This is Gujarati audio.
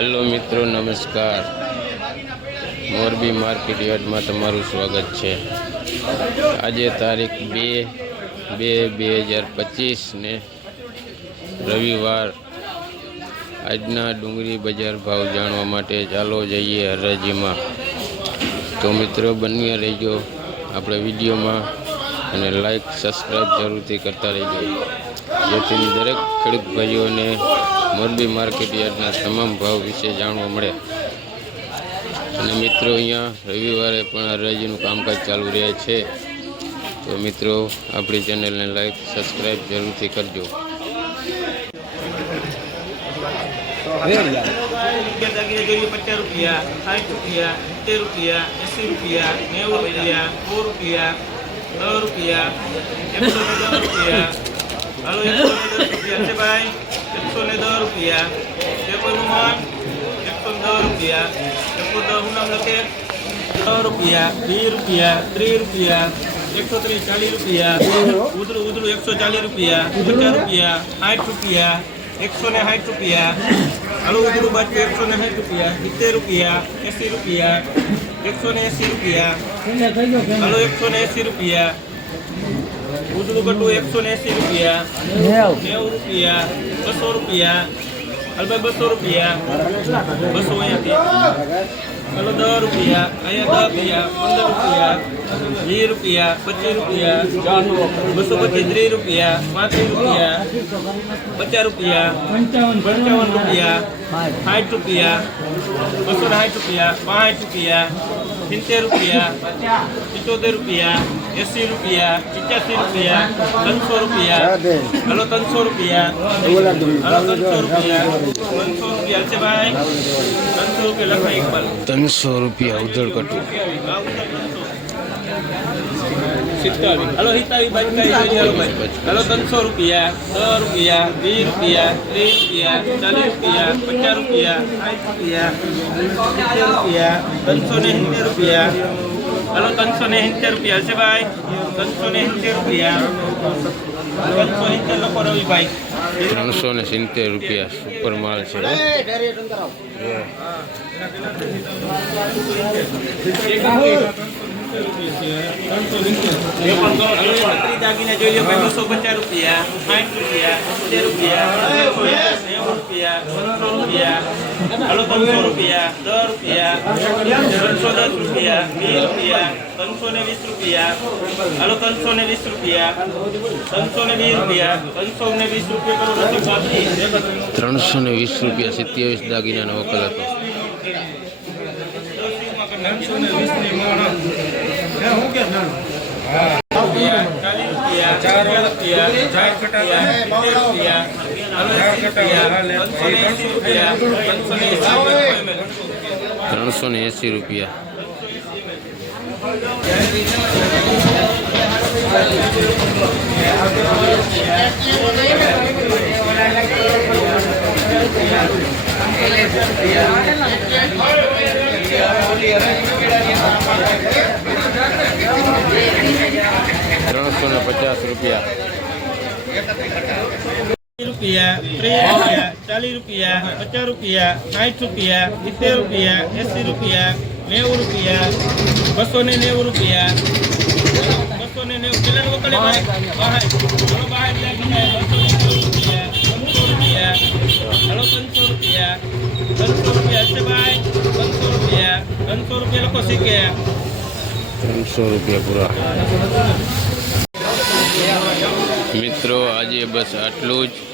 હેલો મિત્રો, નમસ્કાર. મોરબી માર્કેટ યાર્ડમાં તમારું સ્વાગત છે. આજે તારીખ બે બે બે હજાર પચીસને રવિવાર. આજના ડુંગળી બજાર ભાવ જાણવા માટે ચાલો જઈએ હરાજીમાં. તો મિત્રો, બન્યા રહેજો. આપણે વિડીયોમાં અને લાઈક સબસ્ક્રાઈબ જરૂરથી કરતા રહેજો. જેથી દરેક ખેડૂત ભાઈઓને મોરબી માર્કેટ યાર્ડના તમામ ભાવ વિશે જાણવા મળે. અને મિત્રો, અહીંયા રવિવારે પણ હરાજીનું કામકાજ ચાલુ રહે છે. તો મિત્રો, આપણી ચેનલને લાઈક સબસ્ક્રાઈબ જરૂરથી કરજો. પચાસ રૂપિયા, સાઠ રૂપિયા, સિત્તેર રૂપિયા, એસી રૂપિયા, નેવું રૂપિયા, સો રૂપિયા દસ રૂપિયા એકસો ને દસ રૂપિયા હાલો એકસો ને દસ રૂપિયા છે ભાઈ એકસો ને દસ રૂપિયા છે કોઈનું મન એકસો દસ રૂપિયા એકસો દસ હું નામ લખે દસ રૂપિયા વીસ રૂપિયા ત્રીસ રૂપિયા એકસો ત્રીસ ચાલીસ રૂપિયા ઉધડું ઉધડું એકસો ચાલીસ રૂપિયા પચાસ રૂપિયા સાઠ રૂપિયા એકસો ને સાઠ રૂપિયા આલુ ઉધરું બાજુ એકસો ને સાઠ રૂપિયા, સિત્તેર રૂપિયા, એંસી રૂપિયા એકસો ને એંસી રૂપિયા આલુ એકસો ને એંસી રૂપિયા ઉધરું કટું એકસો ને એંસી રૂપિયા, નેવું રૂપિયા, બસો રૂપિયા હાલભાઈ બસો રૂપિયા, બસો અહીંયાથી. ચાલો દસ રૂપિયા, અહીંયા દસ રૂપિયા, પંદર રૂપિયા, વીસ રૂપિયા, પચીસ રૂપિયા, બસો પચીસ રૂપિયા, પાંત્રીસ રૂપિયા, પચાસ રૂપિયા, પંચાવન રૂપિયા, સાઠ રૂપિયા, બસો સાઠ રૂપિયા પાંઠ રૂપિયા સિત્તેર રૂપિયા પિચોતેર રૂપિયા એંસી રૂપિયા પચાસી રૂપિયા ત્રણસો રૂપિયા. હલો ત્રણસો રૂપિયા. હલો ત્રણસો રૂપિયા. ત્રણસો રૂપિયા છે ભાઈ. ત્રણસો રૂપિયા લખાય ત્રણસો રૂપિયા ઉધળ કટું હલો હિતાવી કઈ જોઈએ ભાઈ? હલો ત્રણસો રૂપિયા દસ રૂપિયા વીસ રૂપિયા ત્રીસ રૂપિયા ચાલીસ રૂપિયા પચાસ રૂપિયા સાઠ રૂપિયા સિત્તેર રૂપિયા ત્રણસો ને સિત્તેર રૂપિયા. હલો ત્રણસો ને સિત્તેર રૂપિયા છે ભાઈ. ત્રણસો ને સિત્તેર રૂપિયા. ત્રણસો સિત્તેર લોકો રવિ ભાઈ. ત્રણસો ને સિત્તેર રૂપિયા સુપર માલ છે હો. દાગીને ભાઈ બસો પચાસ રૂપિયા, સાઠ રૂપિયા, સિત્તેર રૂપિયા, નેવું રૂપિયા ત્રણસો રૂપિયા, હલો ત્રણસો રૂપિયા, દસ રૂપિયા, ત્રણસો દસ રૂપિયા, વીસ રૂપિયા, ત્રણસો ને વીસ રૂપિયા, હલો ત્રણસો ને વીસ રૂપિયા, ત્રણસો ને વીસ રૂપિયા, ત્રણસો ને વીસ રૂપિયા કરો ત્રણસો ને વીસ રૂપિયા સિત્યાવીસ દાગીનાનો વકલ હતો. ત્રણસો ને વીસની રૂપિયા ચાલીસ રૂપિયા ચાર રૂપિયા ચાર રૂપિયા સિત્તેર રૂપિયા હલો એંસી રૂપિયા ત્રણસો ને એંસી રૂપિયા. ત્રણસો ને પચાસ રૂપિયા. રૂપિયા ત્રીસ રૂપિયા, ચાલીસ રૂપિયા, પચાસ રૂપિયા, સાઠ રૂપિયા, સિત્તેર રૂપિયા, એંસી રૂપિયા, નેવું રૂપિયા બસો ને નેવું રૂપિયા. બસો ને નેવું. કેટલા ત્રણસો રૂપિયા પૂરા. મિત્રો આજે બસ આટલું જ.